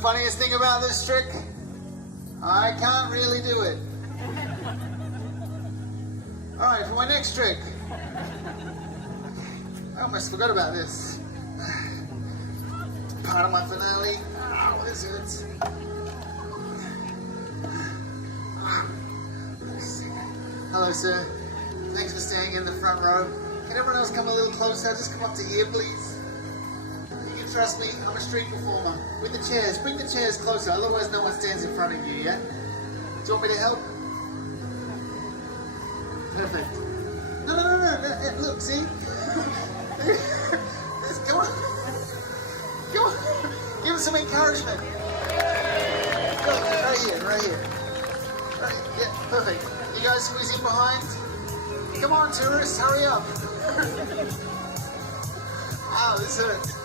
funniest thing about this trick? I can't really do it. Alright, for my next trick. I almost forgot about this. Part of my finale. Ow, this hurts. Hello, sir. Thanks for staying in the front row. Can everyone else come a little closer? Just come up to here, please. You can trust me, I'm a street performer. With the chairs, bring the chairs closer, otherwise no one stands in front of you, yeah? Do you want me to help? Perfect. No, look, see? Come on. Come on. Give him some encouragement. Go, right here. Right, yeah, perfect. You guys squeeze in behind. Come on, tourists, hurry up. Ow, this hurts.